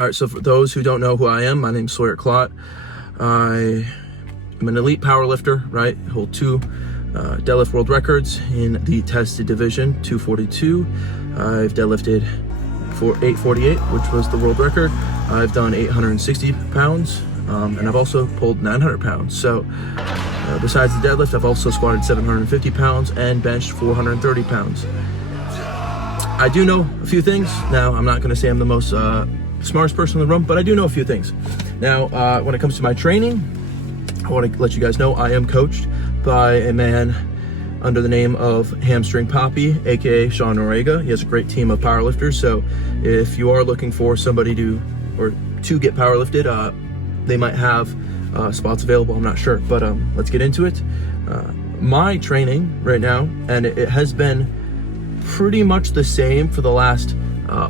All right, so for those who don't know who I am, my name's Sawyer Klatt. I am an elite powerlifter, right? I hold 2 deadlift world records in the tested division, 242. I've deadlifted 848, which was the world record. I've done 860 pounds, and I've also pulled 900 pounds. So besides the deadlift, I've also squatted 750 pounds and benched 430 pounds. I do know a few things. Now, I'm not gonna say I'm the most smartest person in the room, but I do know a few things. Now, when it comes to my training, I want to let you guys know I am coached by a man under the name of Hamstring Poppy, aka Sean Noriega. He has a great team of powerlifters. So if you are looking for somebody to get powerlifted, they might have spots available. I'm not sure, but let's get into it. My training right now, and it has been pretty much the same for the last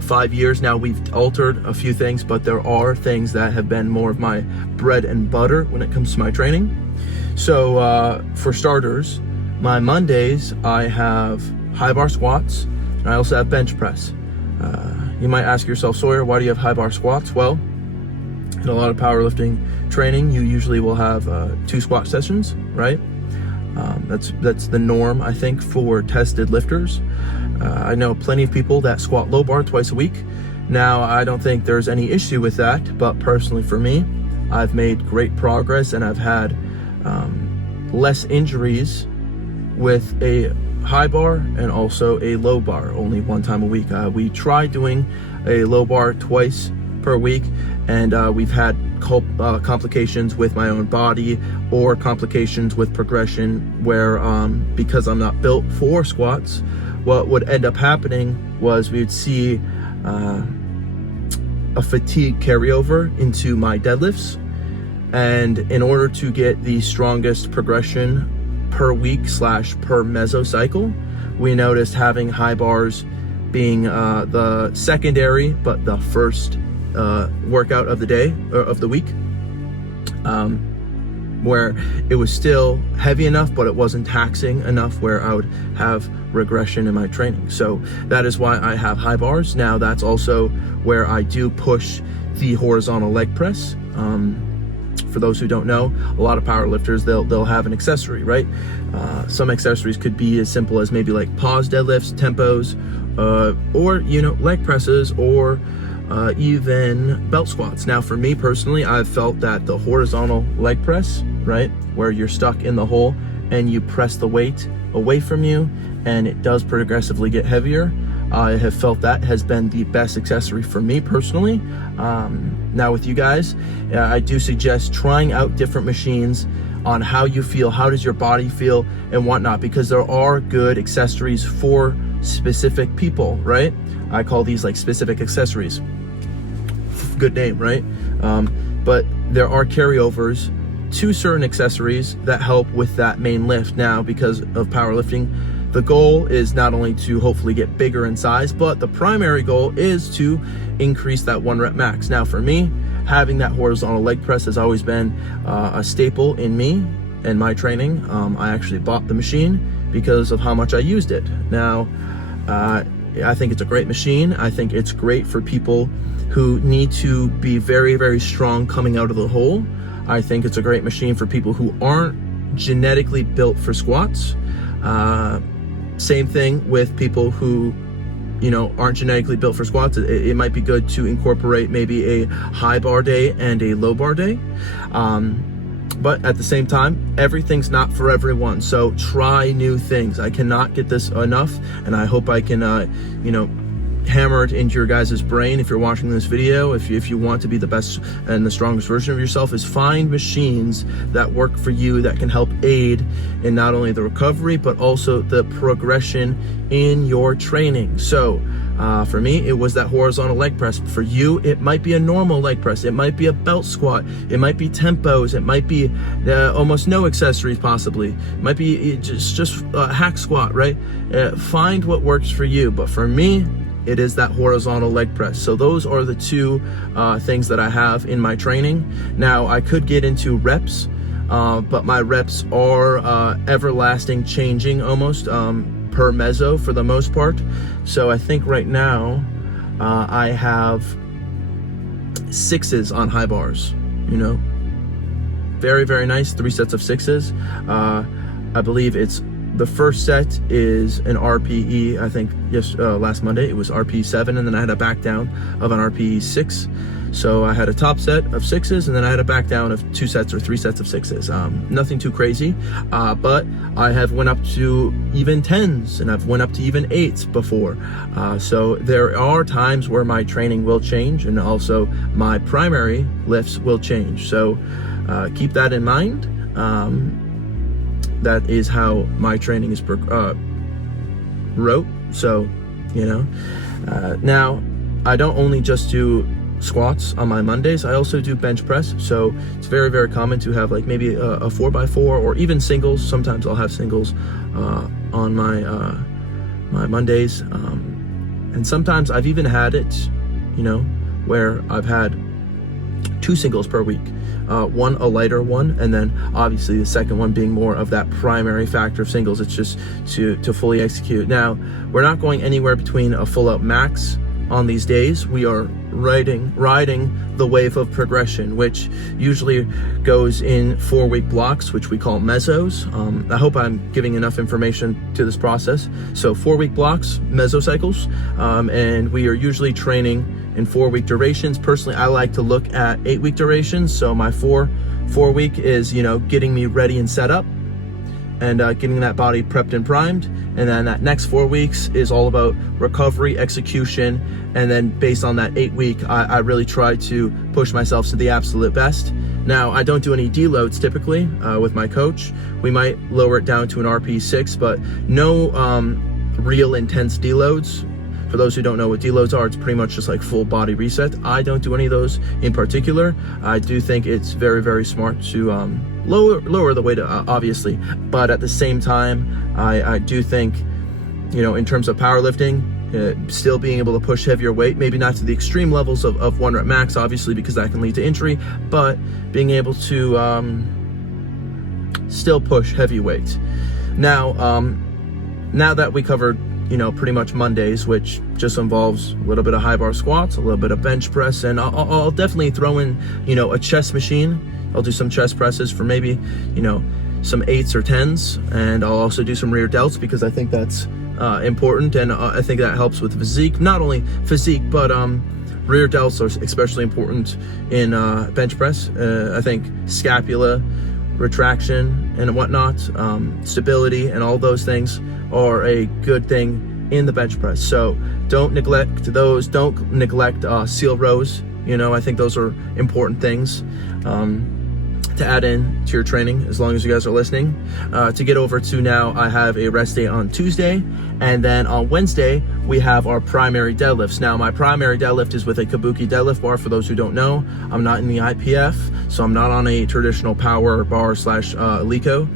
5 years now. We've altered a few things, but there are things that have been more of my bread and butter when it comes to my training. So for starters, my Mondays, I have high bar squats, and I also have bench press. You might ask yourself, Sawyer, why do you have high bar squats? Well, in a lot of powerlifting training, you usually will have 2 squat sessions, right? That's the norm, I think, for tested lifters. I know plenty of people that squat low bar twice a week. Now, I don't think there's any issue with that, but personally for me, I've made great progress and I've had less injuries with a high bar and also a low bar, only 1 time a week. We tried doing a low bar twice per week, and we've had complications with my own body or complications with progression where because I'm not built for squats, what would end up happening was we would see a fatigue carryover into my deadlifts, and in order to get the strongest progression per week / per mesocycle, we noticed having high bars being the secondary but the first workout of the day or of the week, where it was still heavy enough but it wasn't taxing enough where I would have regression in my training. So that is why I have high bars. Now, that's also where I do push the horizontal leg press. For those who don't know, a lot of powerlifters, they'll have an accessory, right? Some accessories could be as simple as maybe like pause deadlifts, tempos, or leg presses, or even belt squats. Now, for me personally, I've felt that the horizontal leg press, right, where you're stuck in the hole and you press the weight away from you and it does progressively get heavier, I have felt that has been the best accessory for me personally. Now with you guys, I do suggest trying out different machines on how you feel, how does your body feel and whatnot, because there are good accessories for specific people, right? I call these like specific accessories. Good name, right? But there are carryovers to certain accessories that help with that main lift. Now, because of powerlifting, the goal is not only to hopefully get bigger in size, but the primary goal is to increase that 1 rep max. Now, for me, having that horizontal leg press has always been a staple in me and my training. I actually bought the machine because of how much I used it. Now, I think it's a great machine. I think it's great for people who need to be very, very strong coming out of the hole. I think it's a great machine for people who aren't genetically built for squats. Same thing with people who, aren't genetically built for squats. It might be good to incorporate maybe a high bar day and a low bar day. But at the same time, everything's not for everyone. So try new things. I cannot get this enough, and I hope I can, hammer it into your guys' brain if you're watching this video. If you want to be the best and the strongest version of yourself, is find machines that work for you, that can help aid in not only the recovery but also the progression in your training. So for me, it was that horizontal leg press. For you, it might be a normal leg press, it might be a belt squat, it might be tempos, it might be almost no accessories possibly, it might be just a hack squat, right? Find what works for you. But for me, it is that horizontal leg press. So those are the 2 things that I have in my training. Now, I could get into reps, but my reps are everlasting, changing almost per meso for the most part. So I think right now I have 6s on high bars, very, very nice. 3 sets of 6s. I believe it's the first set is an RPE. I think last Monday it was RPE 7, and then I had a back down of an RPE 6. So I had a top set of 6s, and then I had a back down of 2 sets or 3 sets of 6s. Nothing too crazy, but I have went up to even 10s, and I've went up to even 8s before. So there are times where my training will change, and also my primary lifts will change. So keep that in mind. That is how my training is wrote. So, now I don't only just do squats on my Mondays, I also do bench press. So it's very, very common to have like maybe a 4x4 or even singles. Sometimes I'll have singles on my my Mondays, and sometimes I've even had it, where I've had 2 singles per week. One a lighter one, and then obviously the second one being more of that primary factor of singles. It's just to fully execute. Now, we're not going anywhere between a full out max on these days. We are riding the wave of progression, which usually goes in 4-week blocks, which we call mesos. I hope I'm giving enough information to this process. So 4-week blocks, mesocycles, and we are usually training in 4-week durations. Personally, I like to look at 8-week durations. So my 4-week is, getting me ready and set up, and getting that body prepped and primed. And then that next 4 weeks is all about recovery, execution. And then based on that 8-week, I really try to push myself to the absolute best. Now, I don't do any deloads typically with my coach. We might lower it down to an RP 6, but no real intense deloads. For those who don't know what deloads are, it's pretty much just like full body reset. I don't do any of those in particular. I do think it's very, very smart to lower the weight, obviously, but at the same time, I do think, in terms of powerlifting, still being able to push heavier weight, maybe not to the extreme levels of 1 rep max, obviously, because that can lead to injury, but being able to still push heavy weight. Now that we covered pretty much Mondays, which just involves a little bit of high bar squats, a little bit of bench press, and I'll definitely throw in, a chest machine. I'll do some chest presses for maybe, some 8s or 10s, and I'll also do some rear delts because I think that's important, and I think that helps with physique. Not only physique, but rear delts are especially important in bench press. I think scapula retraction and whatnot, stability, and all those things are a good thing in the bench press. So don't neglect those. Don't neglect seal rows. I think those are important things to add in to your training, as long as you guys are listening. To get over to now, I have a rest day on Tuesday, and then on Wednesday we have our primary deadlifts. Now, my primary deadlift is with a kabuki deadlift bar. For those who don't know, I'm not in the IPF, so I'm not on a traditional power bar / Lico.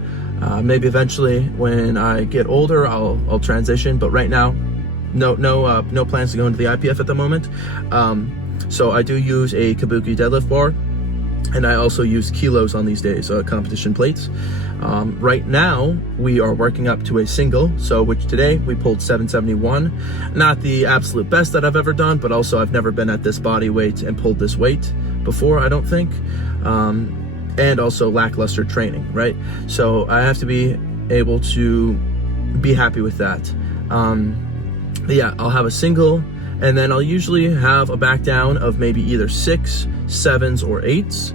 Maybe eventually when I get older, I'll transition, but right now, no plans to go into the IPF at the moment. So I do use a kabuki deadlift bar, and I also use kilos on these days, competition plates. Right now, we are working up to a single, which today we pulled 771. Not the absolute best that I've ever done, but also I've never been at this body weight and pulled this weight before, I don't think. And also lackluster training, right? So I have to be able to be happy with that. But yeah, I'll have a single, and then I'll usually have a back down of maybe either 6, 7s, or 8s.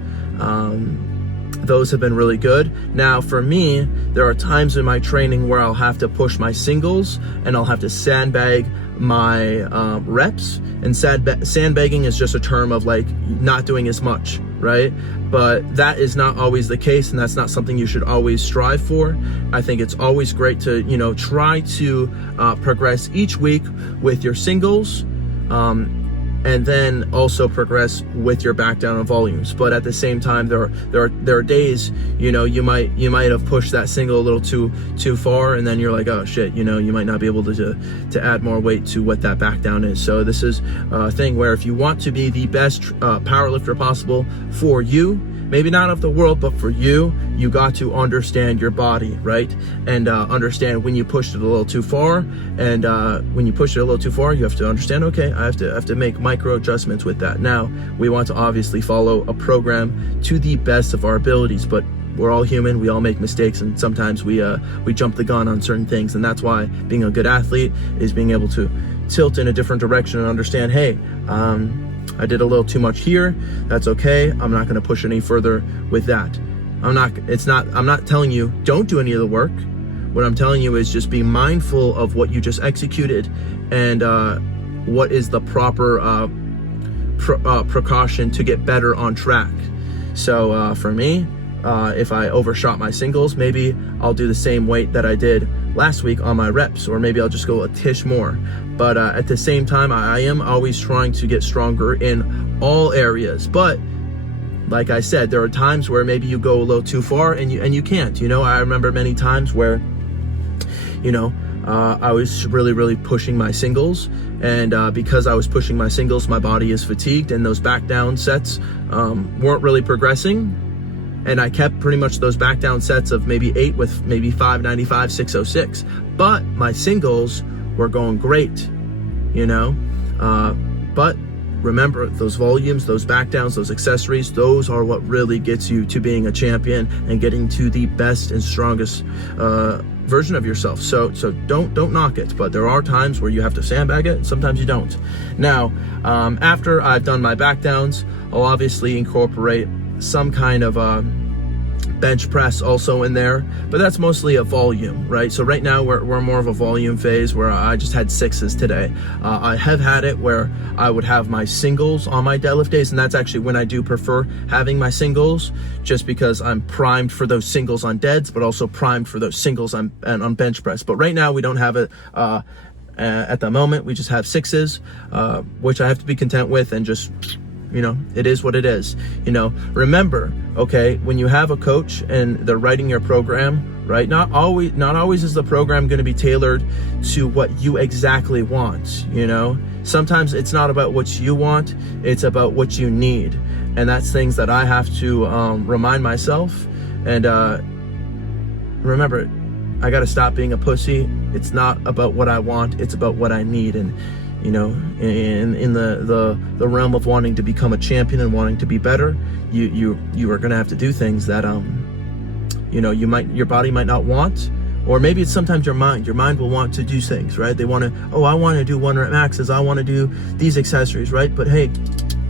Those have been really good. Now, for me, there are times in my training where I'll have to push my singles, and I'll have to sandbag my reps. And sandbagging is just a term of like not doing as much, right? But that is not always the case, and that's not something you should always strive for. I think it's always great to, try to progress each week with your singles, and then also progress with your back down on volumes. But at the same time, there are days, you might have pushed that single a little too far, and then you're like, oh shit, you might not be able to add more weight to what that back down is. So this is a thing where if you want to be the best powerlifter possible for you, maybe not of the world, but for you, you got to understand your body, right? And understand when you pushed it a little too far. And when you push it a little too far, you have to understand, okay, I have to make micro adjustments with that. Now, we want to obviously follow a program to the best of our abilities, but we're all human, we all make mistakes, and sometimes we jump the gun on certain things. And that's why being a good athlete is being able to tilt in a different direction and understand, hey, I did a little too much here, that's okay, I'm not going to push any further with that. I'm not telling you don't do any of the work. What I'm telling you is just be mindful of what you just executed and what is the proper precaution to get better on track. So for me, if I overshot my singles, maybe I'll do the same weight that I did last week on my reps, or maybe I'll just go a tish more. But at the same time, I am always trying to get stronger in all areas. But like I said, there are times where maybe you go a little too far and you can't. I remember many times where, I was really pushing my singles, and because I was pushing my singles, my body is fatigued, and those back down sets weren't really progressing. And I kept pretty much those back down sets of maybe 8 with maybe 595, 606. But my singles were going great, But remember, those volumes, those back downs, those accessories, those are what really gets you to being a champion and getting to the best and strongest version of yourself. So don't knock it, but there are times where you have to sandbag it, and sometimes you don't. Now, after I've done my back downs, I'll obviously incorporate some kind of bench press also in there, but that's mostly a volume, right? So right now we're more of a volume phase where I just had 6s today. I have had it where I would have my singles on my deadlift days, and that's actually when I do prefer having my singles, just because I'm primed for those singles on deads, but also primed for those singles on bench press. But right now we don't have it at the moment. We just have 6s, which I have to be content with, and just it is what it is. Remember, okay, when you have a coach and they're writing your program, right? Not always is the program going to be tailored to what you exactly want. Sometimes it's not about what you want, it's about what you need. And that's things that I have to remind myself. And remember, I got to stop being a pussy. It's not about what I want, it's about what I need. And in the realm of wanting to become a champion and wanting to be better, you are going to have to do things that your body might not want, or maybe it's sometimes your mind will want to do things, right? They want to, I want to do 1 rep maxes, I want to do these accessories, right? But hey,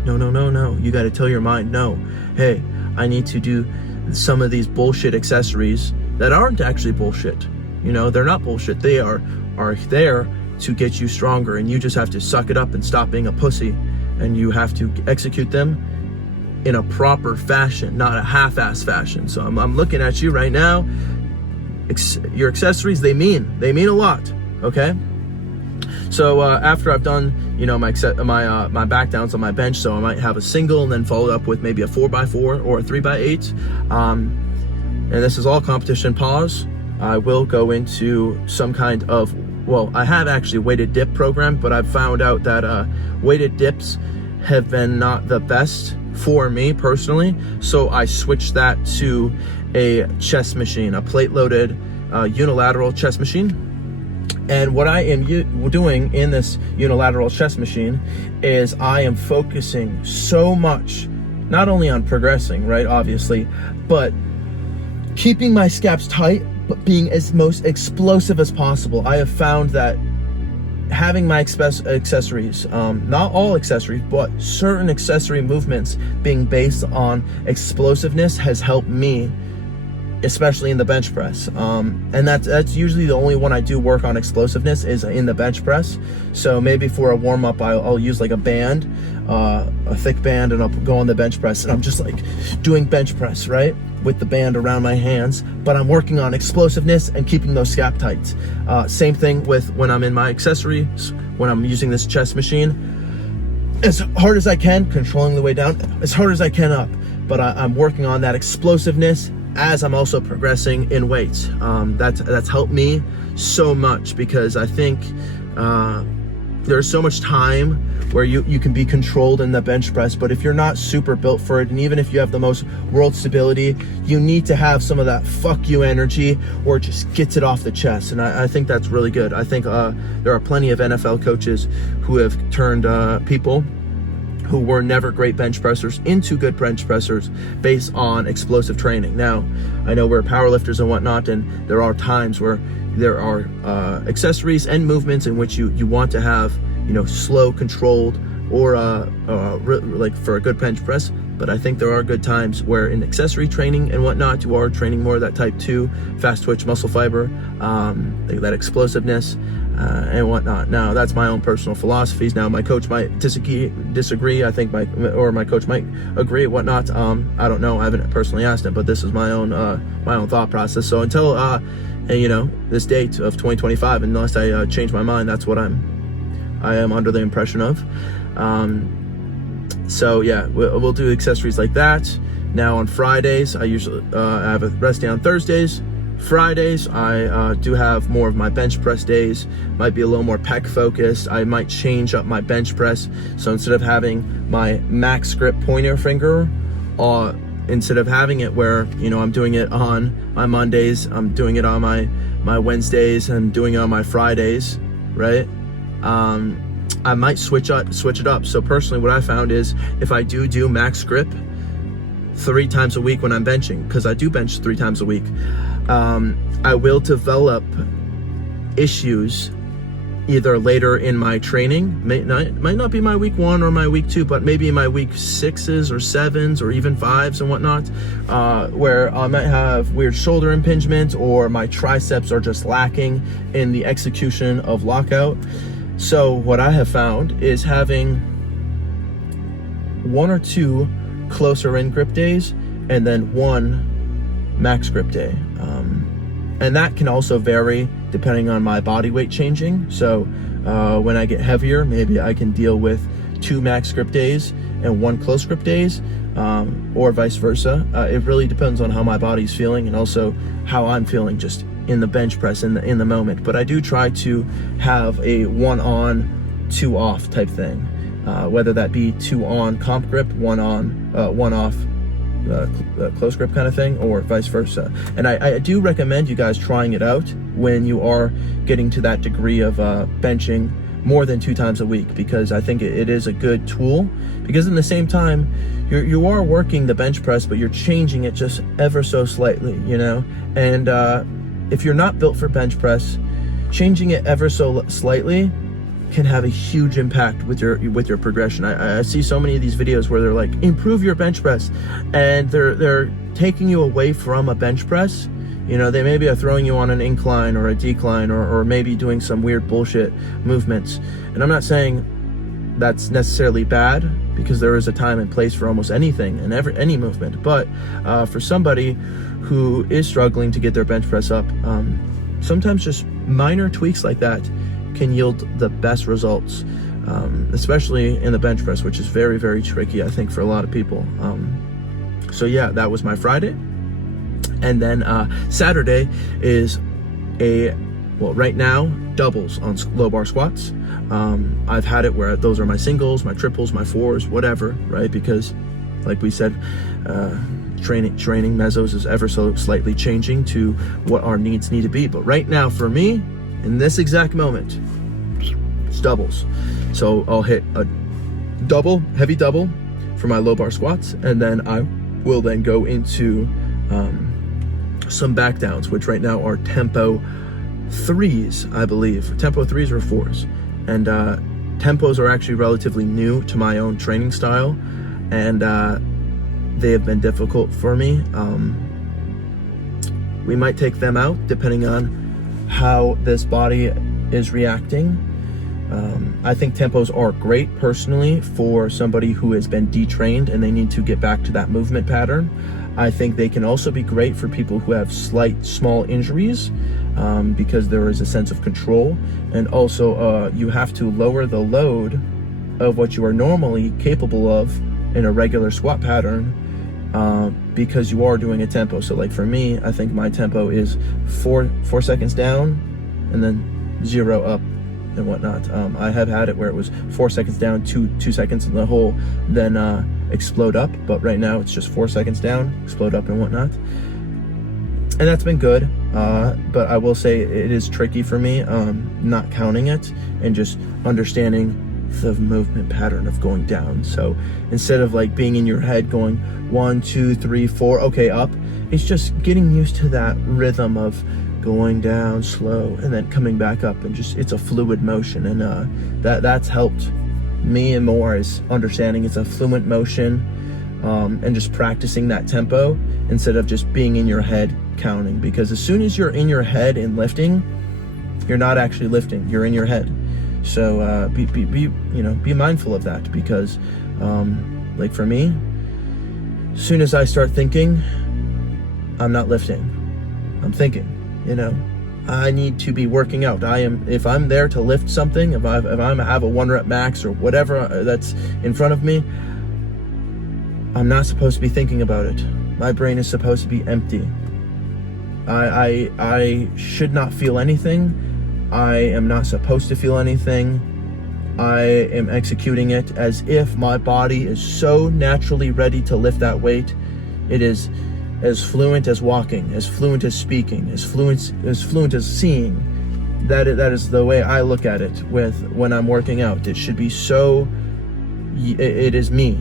no, you got to tell your mind, no, hey, I need to do some of these bullshit accessories that aren't actually bullshit. They're not bullshit. They are there to get you stronger, and you just have to suck it up and stop being a pussy, and you have to execute them in a proper fashion, not a half-ass fashion. So I'm looking at you right now. Your accessories, they mean a lot, okay? So after I've done my back downs on my bench, so I might have a single and then follow up with maybe a 4x4 or a 3x8, and this is all competition pause. I will go into some kind of, I have actually weighted dip program, but I've found out that weighted dips have been not the best for me personally. So I switched that to a chest machine, a plate loaded unilateral chest machine. And what I am doing in this unilateral chest machine is I am focusing so much, not only on progressing, right, obviously, but keeping my scaps tight, but being as most explosive as possible. I have found that having my accessories, not all accessories, but certain accessory movements being based on explosiveness has helped me, especially in the bench press. And that's usually the only one I do work on explosiveness is in the bench press. So maybe for a warm up, I'll use like a band, a thick band, and I'll go on the bench press, and I'm just like doing bench press, right, with the band around my hands, but I'm working on explosiveness and keeping those scap tights. Same thing with when I'm in my accessories, when I'm using this chest machine, as hard as I can, controlling the way down, as hard as I can up, but I'm working on that explosiveness as I'm also progressing in weights. That's helped me so much, because I think there's so much time where you can be controlled in the bench press, but if you're not super built for it, and even if you have the most world stability, you need to have some of that fuck you energy, or it just gets it off the chest. And I think that's really good. I think there are plenty of NFL coaches who have turned people who were never great bench pressers into good bench pressers based on explosive training. Now, I know we're powerlifters and whatnot, and there are times where there are accessories and movements in which you want to have, slow, controlled, or like for a good bench press. But I think there are good times where in accessory training and whatnot, you are training more of that type 2 fast twitch muscle fiber, that explosiveness and whatnot. Now, that's my own personal philosophies. Now, my coach might disagree. I think my coach might agree and whatnot. I don't know. I haven't personally asked him, but this is my own thought process. So until this date of 2025, unless I change my mind, that's what I am under the impression of. So yeah, we'll do accessories like that. Now on Fridays, I usually I have a rest day on Thursdays. Fridays, I do have more of my bench press days. Might be a little more pec focused. I might change up my bench press. So instead of having my max grip pointer finger, instead of having it where, I'm doing it on my Mondays, I'm doing it on my Wednesdays, and doing it on my Fridays, right? I might switch it up. So personally, what I found is if I do max grip 3 times a week when I'm benching, because I do bench 3 times a week, I will develop issues either later in my training. Might not be my week 1 or my week 2, but maybe my week 6s or 7s or even 5s and whatnot, where I might have weird shoulder impingement, or my triceps are just lacking in the execution of lockout. So what I have found is having 1 or 2 closer in grip days and then 1 max grip day. And that can also vary depending on my body weight changing. So when I get heavier, maybe I can deal with 2 max grip days and 1 close grip days, or vice versa. It really depends on how my body's feeling and also how I'm feeling just in the bench press in the moment. But I do try to have a 1 on, 2 off type thing, whether that be 2 on comp grip, 1 on, 1 off close grip kind of thing, or vice versa. And I do recommend you guys trying it out when you are getting to that degree of benching more than 2 times a week, because I think it is a good tool, because in the same time you are working the bench press, but you're changing it just ever so slightly, and if you're not built for bench press, changing it ever so slightly can have a huge impact with your progression. I see so many of these videos where they're like, improve your bench press, and they're taking you away from a bench press. They maybe are throwing you on an incline or a decline, or maybe doing some weird bullshit movements. And I'm not saying that's necessarily bad, because there is a time and place for almost anything and any movement. But for somebody who is struggling to get their bench press up, sometimes just minor tweaks like that can yield the best results, especially in the bench press, which is very, very tricky, I think, for a lot of people. So yeah, that was my Friday. And then Saturday is right now, doubles on low bar squats. I've had it where those are my singles, my triples, my 4s, whatever, right? Because like we said, training mesos is ever so slightly changing to what our needs need to be. But right now for me, in this exact moment, it's doubles. So I'll hit a heavy double for my low bar squats, and then I will then go into some back downs, which right now are tempo 3s, I believe. Tempo 3s or 4s. And tempos are actually relatively new to my own training style, and they have been difficult for me. We might take them out depending on how this body is reacting. I think tempos are great personally for somebody who has been detrained and they need to get back to that movement pattern. I think they can also be great for people who have small injuries, because there is a sense of control, and also you have to lower the load of what you are normally capable of in a regular squat pattern, because you are doing a tempo. So like for me, I think my tempo is 4 seconds down and then 0 up and whatnot. I have had it where it was 4 seconds down, 2 seconds in the hole, then explode up. But right now it's just 4 seconds down, explode up and whatnot. And that's been good. But I will say it is tricky for me, not counting it and just understanding the movement pattern of going down. So instead of like being in your head going 1, 2, 3, 4, okay, up, it's just getting used to that rhythm of going down slow and then coming back up, and just, it's a fluid motion. And that's helped me and more, is understanding it's a fluid motion, and just practicing that tempo instead of just being in your head counting. Because as soon as you're in your head in lifting, you're not actually lifting, you're in your head. So be mindful of that, because like for me, as soon as I start thinking, I'm not lifting, I'm thinking, I need to be working out. If I'm there to lift something, if I have a 1 rep max or whatever that's in front of me, I'm not supposed to be thinking about it. My brain is supposed to be empty. I should not feel anything. I am not supposed to feel anything. I am executing it as if my body is so naturally ready to lift that weight. It is as fluent as walking, as fluent as speaking, as fluent as seeing. That is the way I look at it when I'm working out. It should be so, it is me,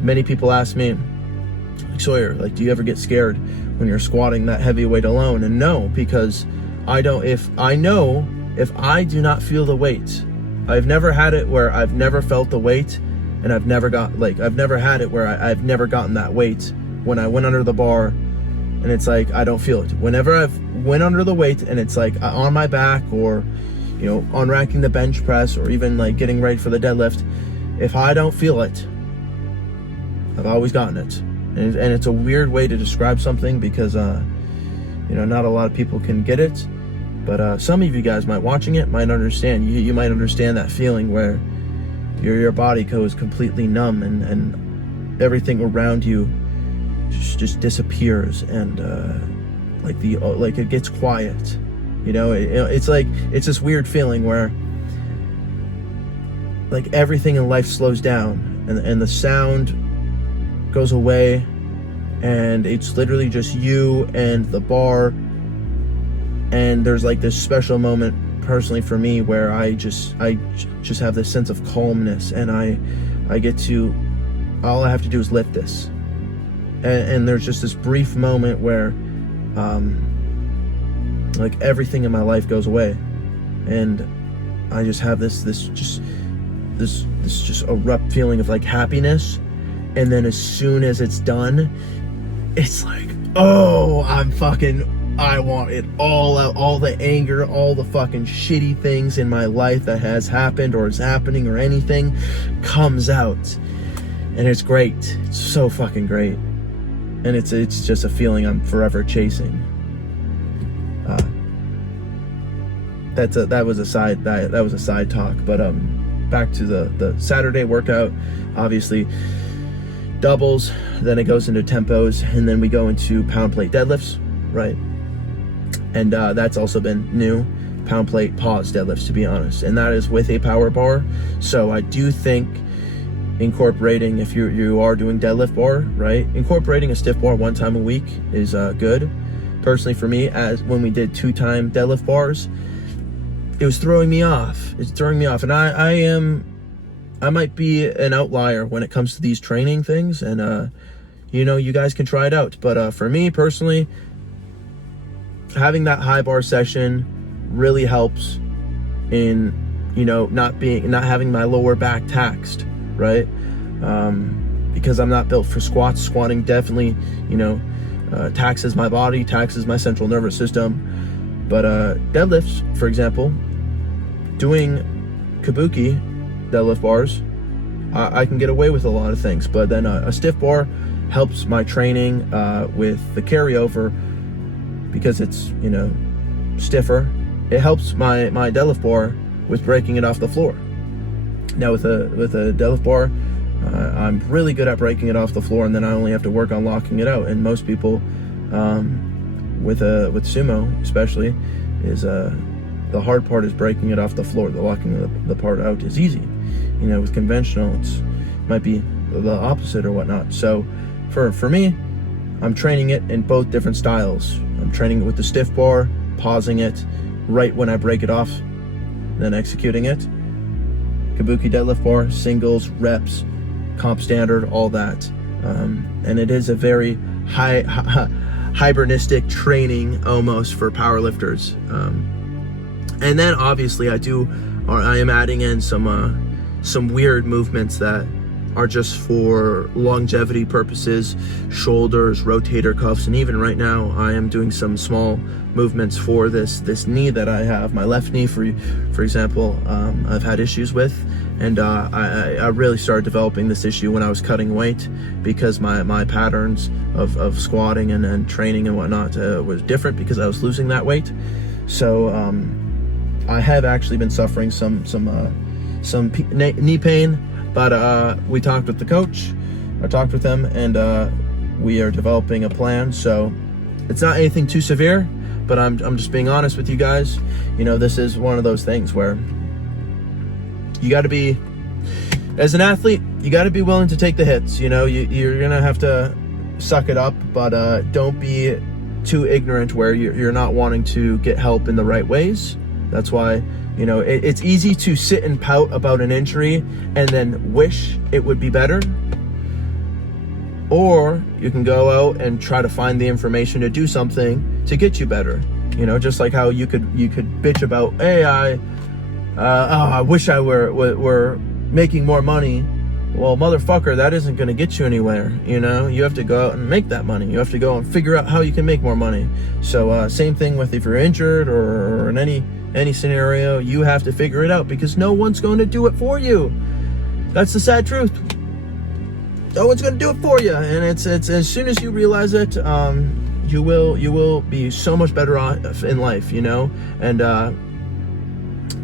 Many people ask me, like, Sawyer, like, do you ever get scared when you're squatting that heavy weight alone? And no, because if I do not feel the weight, I've never had it where I've never felt the weight, and I've never had it where I've never gotten that weight when I went under the bar, and it's like, I don't feel it. Whenever I've went under the weight and it's like on my back, or, unracking the bench press, or even like getting ready for the deadlift, if I don't feel it, I've always gotten it. And it's a weird way to describe something, because not a lot of people can get it, but some of you guys watching it might understand. You might understand that feeling where your body goes completely numb, and everything around you just disappears, and like it gets quiet. It's this weird feeling where like everything in life slows down, and the sound goes away, and it's literally just you and the bar. And there's like this special moment personally for me where I just have this sense of calmness, and I get to, all I have to do is lift this, and there's just this brief moment where like everything in my life goes away, and I just have this erupt feeling of like happiness. And then as soon as it's done, it's like, oh, I want it all out. All the anger, all the fucking shitty things in my life that has happened or is happening or anything comes out. And it's great. It's so fucking great. And it's just a feeling I'm forever chasing. That was a side talk. But back to the Saturday workout. Obviously doubles, then it goes into tempos, and then we go into pound plate deadlifts, right? And that's also been new, pound plate pause deadlifts, to be honest, and that is with a power bar. So I do think incorporating, if you are doing deadlift bar, right, incorporating a stiff bar 1 time a week is good. Personally for me, as when we did 2-time deadlift bars, it was throwing me off. It's throwing me off, and I might be an outlier when it comes to these training things, and you guys can try it out. But for me personally, having that high bar session really helps in not having my lower back taxed, right? Because I'm not built for squats. Squatting definitely taxes my body, taxes my central nervous system. But deadlifts, for example, doing kabuki deadlift bars, I can get away with a lot of things. But then a stiff bar helps my training with the carryover, because it's stiffer. It helps my deadlift bar with breaking it off the floor. Now with a deadlift bar, I'm really good at breaking it off the floor, and then I only have to work on locking it out. And most people with sumo especially is the hard part is breaking it off the floor. The locking the part out is easy. With conventional, it might be the opposite or whatnot. So for me, I'm training it in both different styles. I'm training it with the stiff bar, pausing it right when I break it off, then executing it. Kabuki deadlift bar, singles, reps, comp standard, all that. And it is a very hibernistic training almost for powerlifters. And then obviously I am adding in some weird movements that are just for longevity purposes, shoulders, rotator cuffs, and even right now I am doing some small movements for this knee that I have, my left knee for example, I've had issues with, and I really started developing this issue when I was cutting weight, because my patterns of squatting and training and whatnot was different because I was losing that weight. So I have actually been suffering some knee pain. But we talked with the coach, I talked with him, and we are developing a plan. So it's not anything too severe, but I'm just being honest with you guys. You know, this is one of those things where you got to be, as an athlete, you got to be willing to take the hits. You know, you're going to have to suck it up, but don't be too ignorant where you're not wanting to get help in the right ways. That's why, you know, it's easy to sit and pout about an injury and then wish it would be better. Or you can go out and try to find the information to do something to get you better. You know, just like how you could bitch about, hey, I wish I were making more money. Well, motherfucker, that isn't going to get you anywhere. You know, you have to go out and make that money. You have to go and figure out how you can make more money. So same thing with if you're injured or in any scenario, you have to figure it out, because no one's going to do it for you. That's the sad truth. No one's going to do it for you, and it's as soon as you realize it, you will be so much better off in life, you know. And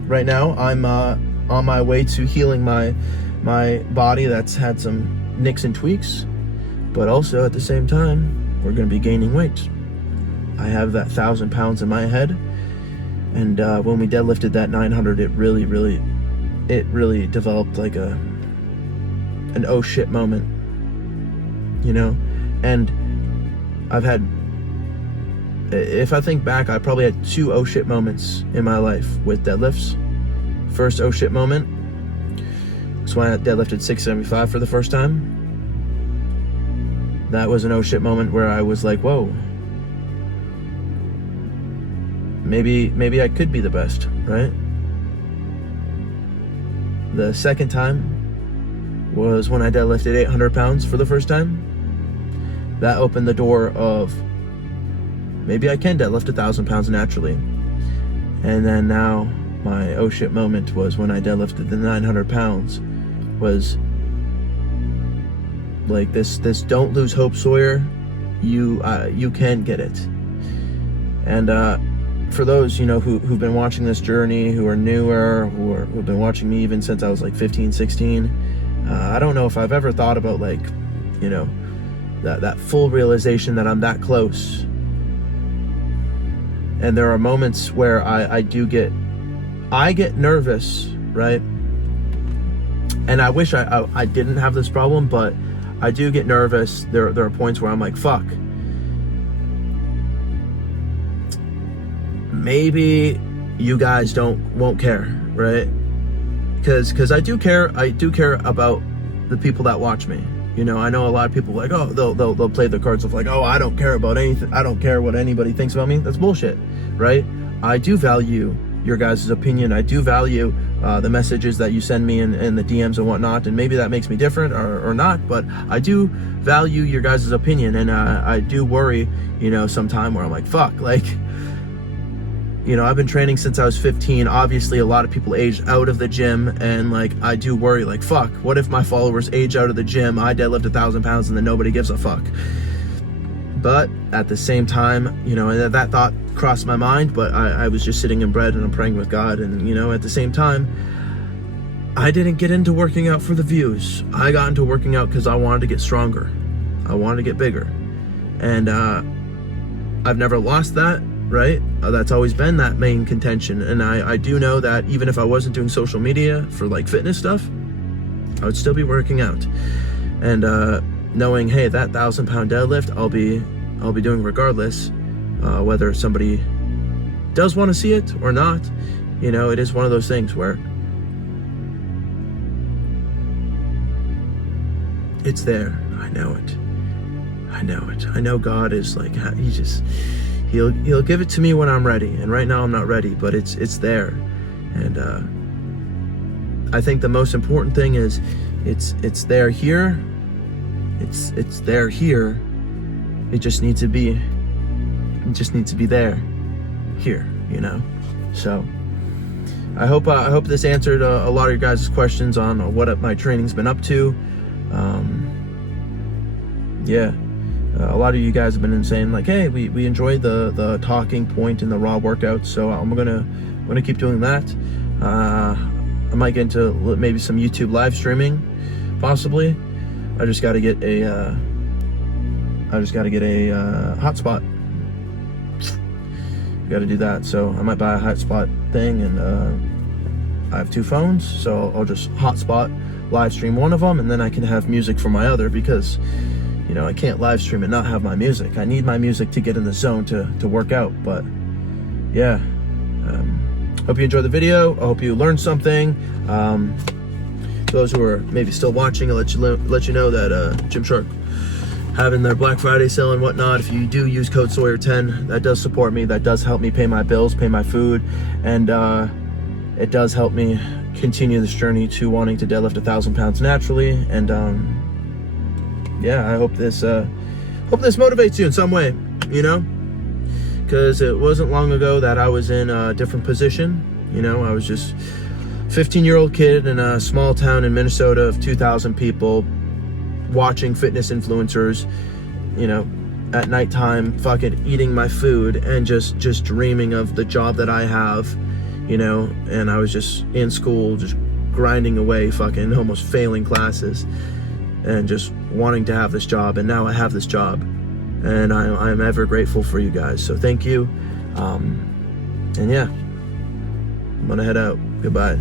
right now I'm on my way to healing my body that's had some nicks and tweaks, but also at the same time we're going to be gaining weight. I have that 1,000 pounds in my head. And when we deadlifted that 900, it really developed like an oh shit moment, you know. And I've had, if I think back, I probably had 2 oh shit moments in my life with deadlifts. First oh shit moment was when I deadlifted 675 for the first time. That was an oh shit moment where I was like, whoa, maybe I could be the best, right? The second time was when I deadlifted 800 pounds for the first time. That opened the door of maybe I can deadlift 1,000 pounds naturally. And then now my oh shit moment was when I deadlifted the 900 pounds. Was like this don't lose hope, Sawyer. You can get it. And for those, you know, who've been watching this journey, who are newer, who've been watching me even since I was like 15, 16, I don't know if I've ever thought about, like, you know, that full realization that I'm that close. And there are moments where I get nervous, right? And I wish I didn't have this problem, but I do get nervous. There are points where I'm like, fuck, maybe you guys won't care, right? Because I do care about the people that watch me. You know, I know a lot of people like, oh, they'll play the cards of like, oh, I don't care about anything, I don't care what anybody thinks about me. That's bullshit, right? I do value your guys' opinion. I do value the messages that you send me in the DMs and whatnot, and maybe that makes me different or not, but I do value your guys' opinion. And I do worry, you know, sometime where I'm like, fuck, like, you know, I've been training since I was 15. Obviously, a lot of people aged out of the gym, and like, I do worry, like, fuck, what if my followers age out of the gym, I deadlift 1,000 pounds, and then nobody gives a fuck? But at the same time, you know, and that thought crossed my mind, but I was just sitting in bed and I'm praying with God. And, you know, at the same time, I didn't get into working out for the views. I got into working out because I wanted to get stronger. I wanted to get bigger. And I've never lost that. Right? That's always been that main contention. And I do know that even if I wasn't doing social media for like fitness stuff, I would still be working out. And knowing, hey, that 1,000 pound deadlift, I'll be doing regardless, whether somebody does want to see it or not. You know, it is one of those things where it's there. I know it. I know God is like, he'll give it to me when I'm ready. And right now I'm not ready, but it's there. And I think the most important thing is it's there here. It's there here. It just needs to be there here, you know. So I hope this answered a lot of your guys' questions on what my training's been up to. A lot of you guys have been saying like, hey, we enjoyed the talking point and the raw workouts, so I'm gonna keep doing that. I might get into maybe some YouTube live streaming, possibly. I just got to get a hotspot. Got to do that. So I might buy a hotspot thing, and I have 2 phones, so I'll just hotspot live stream one of them, and then I can have music for my other, because you know I can't live stream and not have my music. I need my music to get in the zone to work out. But yeah, hope you enjoyed the video. I hope you learned something. Those who are maybe still watching, I'll let you know that Gymshark having their Black Friday sale and whatnot. If you do use code Sawyer10, that does support me. That does help me pay my bills, pay my food, and it does help me continue this journey to wanting to deadlift 1,000 pounds naturally. And yeah, I hope this motivates you in some way, you know, because it wasn't long ago that I was in a different position. You know, I was just 15-year-old kid in a small town in Minnesota of 2,000 people, watching fitness influencers, you know, at nighttime, fucking eating my food and just dreaming of the job that I have, you know. And I was just in school, just grinding away, fucking almost failing classes, and just wanting to have this job. And now I have this job, and I'm ever grateful for you guys. So thank you. And yeah, I'm gonna head out. Goodbye.